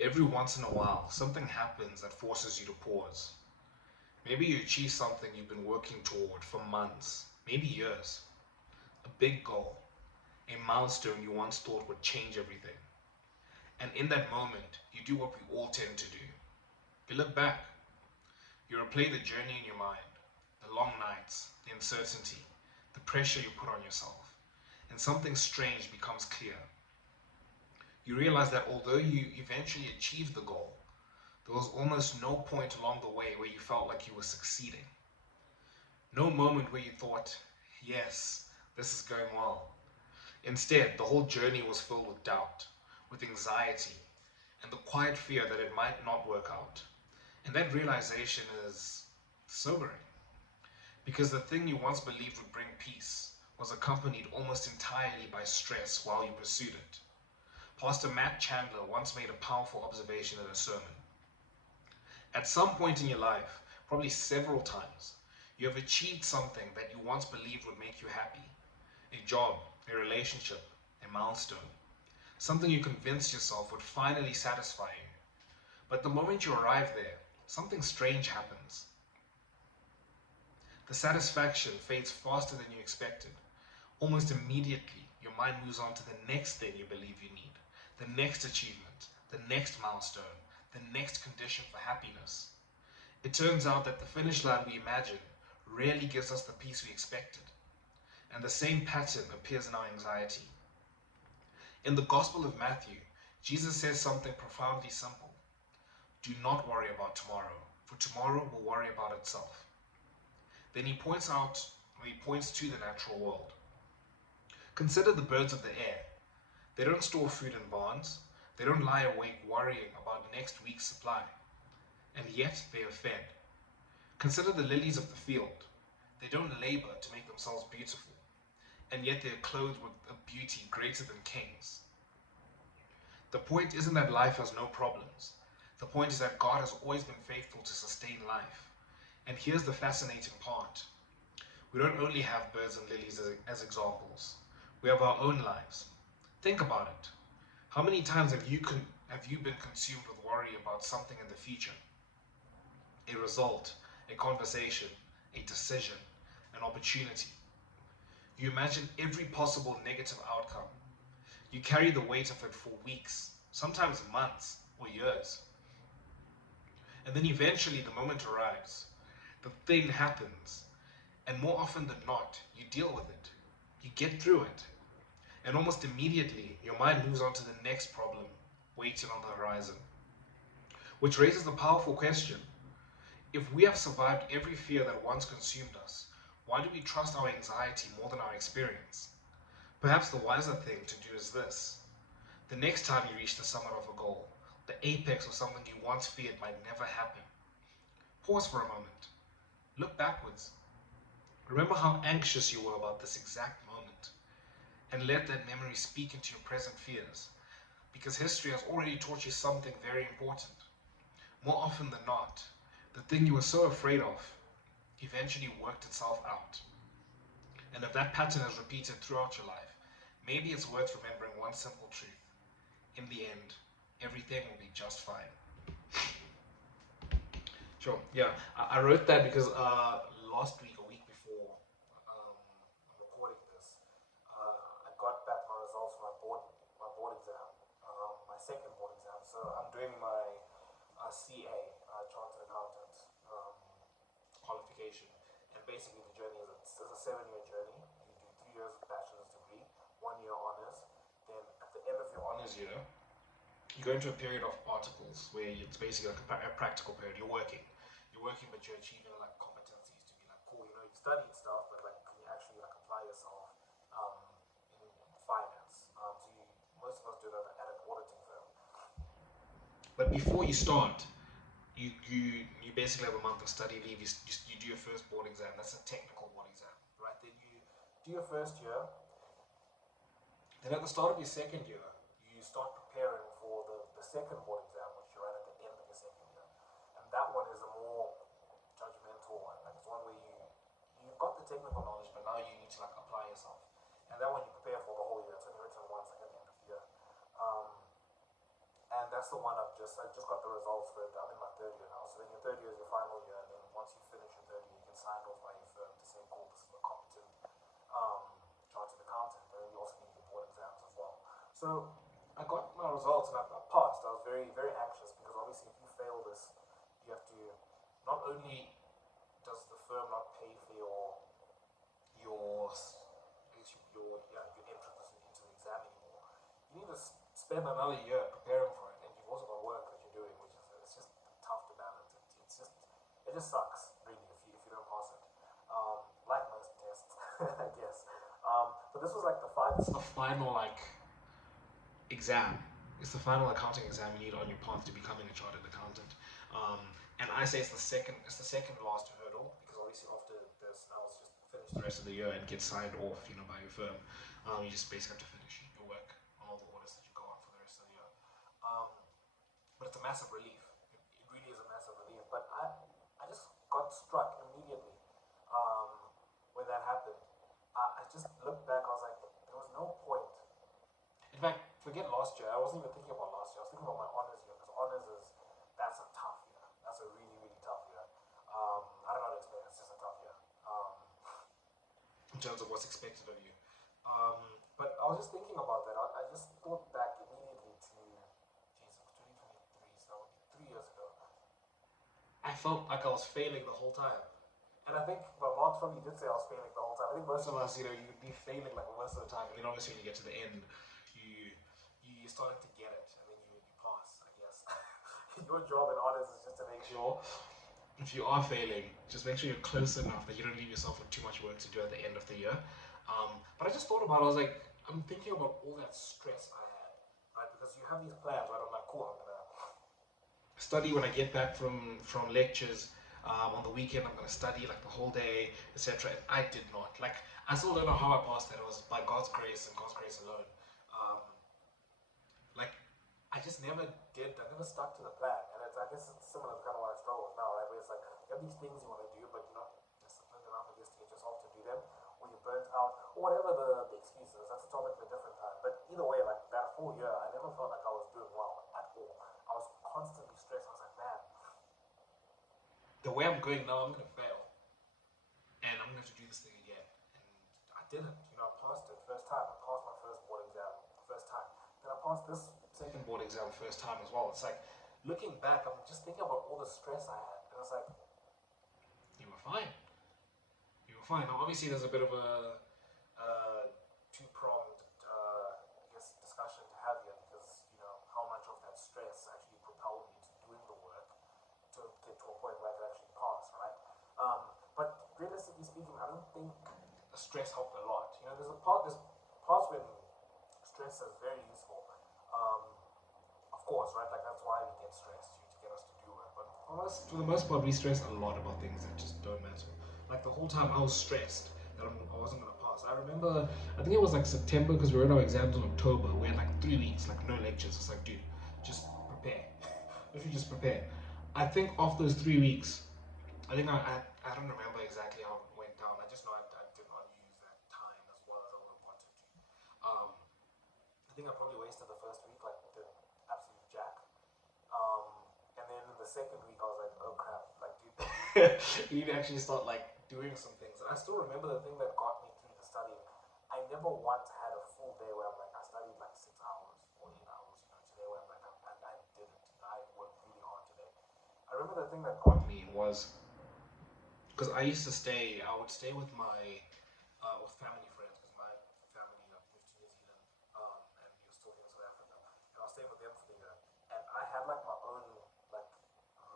Every once in a while, something happens that forces you to pause. Maybe you achieve something you've been working toward for months, maybe years. A big goal, a milestone you once thought would change everything. And in that moment, you do what we all tend to do. You look back, you replay the journey in your mind, the long nights, the uncertainty, the pressure you put on yourself, and something strange becomes clear. You realize that although you eventually achieved the goal, there was almost no point along the way where you felt like you were succeeding. No moment where you thought, yes, this is going well. Instead, the whole journey was filled with doubt, with anxiety, and the quiet fear that it might not work out. And that realization is sobering, because the thing you once believed would bring peace was accompanied almost entirely by stress while you pursued it. Pastor Matt Chandler once made a powerful observation in a sermon. At some point in your life, probably several times, you have achieved something that you once believed would make you happy. A job, a relationship, a milestone. Something you convinced yourself would finally satisfy you. But the moment you arrive there, something strange happens. The satisfaction fades faster than you expected. Almost immediately, your mind moves on to the next thing you believe you need, the next achievement, the next milestone, the next condition for happiness. It turns out that the finish line we imagine rarely gives us the peace we expected, and the same pattern appears in our anxiety. In the Gospel of Matthew, Jesus says something profoundly simple. Do not worry about tomorrow, for tomorrow will worry about itself. Then he points to the natural world. Consider the birds of the air. They don't store food in barns. They don't lie awake worrying about next week's supply. And yet they are fed. Consider the lilies of the field. They don't labor to make themselves beautiful. And yet they are clothed with a beauty greater than kings. The point isn't that life has no problems. The point is that God has always been faithful to sustain life. And here's the fascinating part. We don't only have birds and lilies as examples. We have our own lives. Think about it. How many times have you been consumed with worry about something in the future? A result, a conversation, a decision, an opportunity. You imagine every possible negative outcome. You carry the weight of it for weeks, sometimes months or years. And then eventually the moment arrives. The thing happens. And more often than not, you deal with it. You get through it. And almost immediately, your mind moves on to the next problem waiting on the horizon. Which raises the powerful question. If we have survived every fear that once consumed us, why do we trust our anxiety more than our experience? Perhaps the wiser thing to do is this. The next time you reach the summit of a goal, the apex of something you once feared might never happen, pause for a moment. Look backwards. Remember how anxious you were about this exact moment, and let that memory speak into your present fears, because history has already taught you something very important. More often than not, the thing you were so afraid of eventually worked itself out. And if that pattern is repeated throughout your life, maybe it's worth remembering one simple truth. In the end, everything will be just fine. Sure, yeah. I wrote that because last week, a week before I'm recording this, I got back my results for my board exam, my second board exam. So I'm doing my CA, Chartered Accountant qualification. And basically the journey is it's a 7-year journey. You do 3 years of bachelor's degree, 1 year honors. Then at the end of your honors year, you go into a period of articles where it's basically like a practical period. You're working, but you're achieving like competencies to be like cool. You know, you studied stuff, but like can you actually like apply yourself in finance? Most of us do that at an auditing firm. But before you start, you basically have a month of study leave. You do your first board exam. That's a technical board exam, right? Then you do your first year. Then at the start of your second year, you start preparing for the second board exam, which you run at the end of your second year. And that one is a more judgmental one. Like it's one where you've got the technical knowledge, but now you need to like apply yourself. And that one you prepare for the whole year. It's only written once, like at the end of the year. And that's the one I just got the results for it. I'm in my third year now. So then your third year is your final year, and then once you finish your third year, you get signed off by your firm to say, cool, this is a competent chartered accountant, and then you also need your board exams as well. So I got my results and I passed. I was very, very anxious because obviously if you fail this, you have to, not only does the firm not pay for your entrance into the exam anymore, you need to spend another year preparing for it, and you've also got work that you're doing, which is it's just tough to balance. It just sucks really if you don't pass it. Like most tests, I guess. But this was like the final exam. It's the final accounting exam you need on your path to becoming a chartered accountant. And I say it's the second last hurdle, because obviously after this, now it's just finish the rest of the year and get signed off, by your firm. You just basically have to finish your work on all the orders that you go on for the rest of the year. But it's a massive relief. It really is a massive relief. But I just got struck immediately when that happened. I just looked back. I was like, there was no point. In fact, forget last year. I wasn't even thinking about last year. I was thinking about my honors year, because honors that's a tough year. That's a really, really tough year. I don't know how to explain it. It's just a tough year. In terms of what's expected of you. But I was just thinking about that. I just thought back immediately to, it was 2023, so that would be 3 years ago. I felt like I was failing the whole time. And I think my marks probably did say I was failing the whole time. I think most of us, you'd be failing like most of the time. I mean, obviously when you get to the end, you're starting to get it, and then you pass, I guess. Your job in honors is just to make sure, if you are failing, just make sure you're close enough that you don't leave yourself with too much work to do at the end of the year. But I just thought about it. I was like, I'm thinking about all that stress I had, right? Because you have these plans, right? I'm like, cool, I'm gonna study when I get back from lectures. On the weekend, I'm gonna study like the whole day, etc. And I did not. Like, I still don't know how I passed that. It was by God's grace and God's grace alone. Like, I just never did. I never stuck to the plan, and I guess it's similar to kind of what I struggle with now, right? Where it's like you have these things you want to do, but you're not disciplined enough, I guess, to get yourself to do them, or you're burnt out, or whatever the excuse is. That's a topic for a different time. But either way, like that whole year, I never felt like I was doing well at all. I was constantly stressed. I was like, man, the way I'm going now, I'm gonna fail, and I'm gonna have to do this thing again. And I didn't. I passed it first time. I passed my first board exam first time. Then I passed this second board exam first time as well. It's like, looking back, I'm just thinking about all the stress I had, and I was like, you were fine. You were fine. Now, obviously, there's a bit of a two-pronged, I guess, discussion to have here, because how much of that stress actually propelled me to doing the work to get to a point where I could actually pass, right? But realistically speaking, I don't think the stress helped a lot. There's parts when stress is very useful. Of course, right? Like, that's why we get stressed, to get us to do it. But for the most part, we stress a lot about things that just don't matter. Like, the whole time I was stressed that I wasn't going to pass. I remember, I think it was like September, because we were in our exams in October. We had like 3 weeks, like no lectures. It's like, dude, just prepare. Literally just prepare. I think of those 3 weeks, I think I don't remember exactly how it went down. I just know I did not use that time as well as I would have wanted to. I think I probably wasted the first week, like the absolute jack. And then in the second week, I was like, oh crap, like, dude, you need to actually start like doing some things. And I still remember the thing that got me through the studying. I never once had a full day where I'm like, I studied like 6 hours or 8 hours. Today where I'm like, I didn't. I worked really hard today. I remember the thing that got me was, because I would stay with with family friends, because my family moved to New Zealand, and we were still here in South Africa, and I was staying with them for the year, and I had like my own like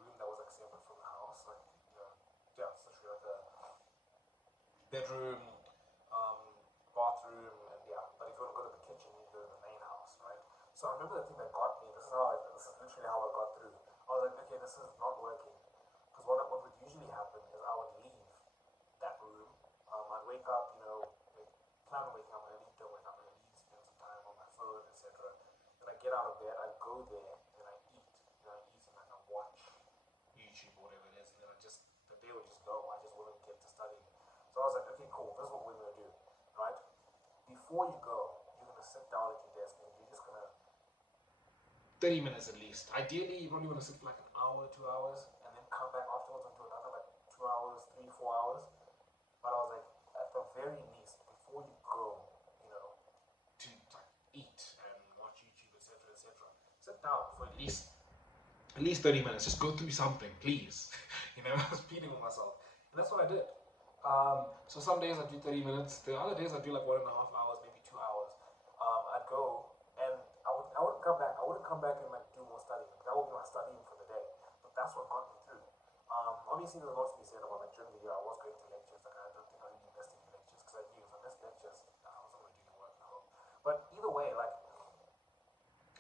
room that was like separate from the house, like essentially like a bedroom, bathroom, and yeah. But if you want to go to the kitchen, you go to the main house, right? So I remember the thing that got me. This is literally how I got through. I was like, okay, this is not working. Because what would usually happen is I would leave that room. I'd wake up, plan on waking up early, don't wake up early, spend some time on my phone, etc. Then I get out of bed, I go there, and I eat. I eat and I watch YouTube or whatever it is, and then the day would just go. I just wouldn't get to studying. So I was like, okay, cool, this is what we're gonna do, right? Before you go, you're gonna sit down at your desk and you're just gonna 30 minutes at least. Ideally, you probably want to sit for like an hour, 2 hours, and then come back afterwards and do another like 2 hours, 3, 4 hours. But I was like, at the very least, before you go, To like eat and watch YouTube, etc., etc., sit down for at least 30 minutes. Just go through something, please. I was pleading with myself, and that's what I did. So some days I do 30 minutes. The other days I do like 1.5 hours, maybe 2 hours. I'd go and I wouldn't come back. I wouldn't come back and like do more studying. That would be my studying for the day. But that's what got me through. Obviously, there's lots to be said about like during the year. I was going to lectures. Like I don't think I really missed any lectures because I knew if I missed lectures, I was not going to do the work at home. But either way, like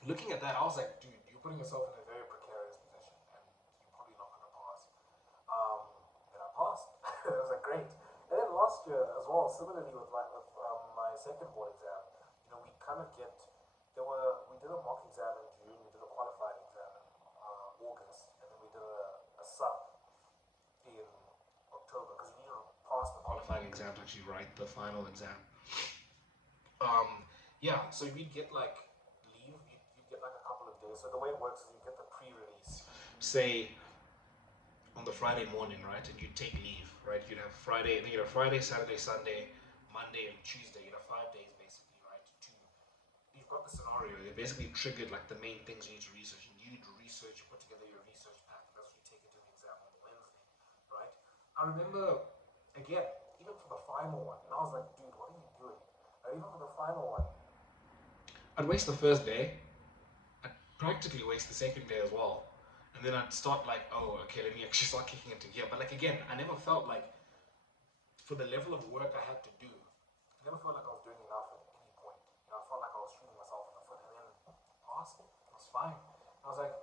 looking at that, I was like, dude, you're putting yourself in a very precarious position, and you're probably not going to pass. And I passed. It was like great. And then last year as well, similarly with my second board exam, we kind of we did a mock exam in June, we did a qualifying exam in August, and then we did a sub in October because you need to pass the Qualifying exam to actually write the final exam. Yeah, so we'd get like leave, you'd get like a couple of days. So the way it works is you get the pre-release, say on the Friday morning, right? And you'd take leave, right? You'd have Friday, Saturday, Sunday, Monday, and Tuesday. You'd have 5 days basically, right? You've got the scenario. They basically triggered like the main things you need to research, and you'd research, you put together your research pack, and that's what you take into the exam on the Wednesday, right? I remember, again, even for the final one, and I was like, dude, what are you doing? Like, even for the final one, I'd waste the first day. I'd practically waste the second day as well. And then I'd start like, oh, okay, let me actually start kicking into gear. But like again, I never felt like, for the level of work I had to do, I never felt like I was doing enough at any point. I felt like I was shooting myself in the foot. And then awesome, it was fine. I was like,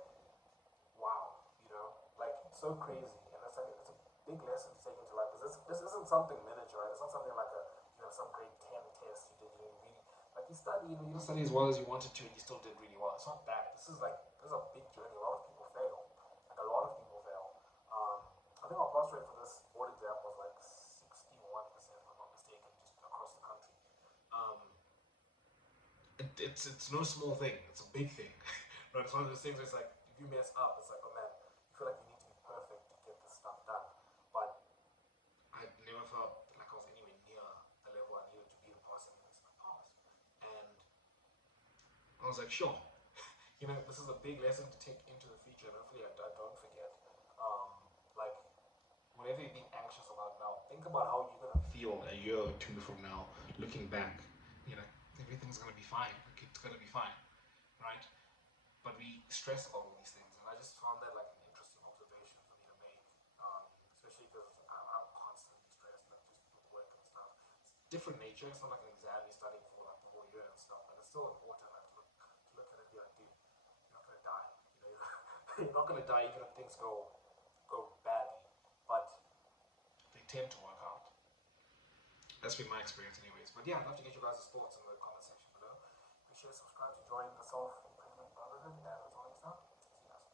wow, like so crazy. And it's a big lesson to take into life. Because this isn't something miniature, right? It's not something like some grade 10 test you did, really, like you studied, you didn't study as well as you wanted to, and you still did really well. It's not that. This is a big journey. A lot of people fail. Like a lot of people fail. I think our pass rate for this board exam was like 61%, if I'm not mistaken, just across the country. It's no small thing. It's a big thing. Right? It's one of those things where it's like, if you mess up, it's like, oh man, you feel like you need to be perfect to get this stuff done. But I never felt like I was anywhere near the level I needed to be to pass any of this pass. And I was like, sure, this is a big lesson to take into the future, and hopefully I don't forget. Like, whatever you're being anxious about now, think about how you're going to feel a year or two from now, looking back. Everything's going to be fine. Like, it's going to be fine, right? But we stress about all these things, and I just found that like an interesting observation for me to make, especially because I'm constantly stressed, like just with work and stuff. It's different nature. It's not like an exam you're studying for like the whole year and stuff, but it's still important like, to look at it and be like, dude, you're not gonna die. You're not gonna die even if things go badly, but they tend to work out. That's been my experience, anyways. But yeah, I'd love to get you guys' thoughts in the comment section below. Be sure to subscribe to join the Self-Improvement Brotherhood, and until next time, see you guys.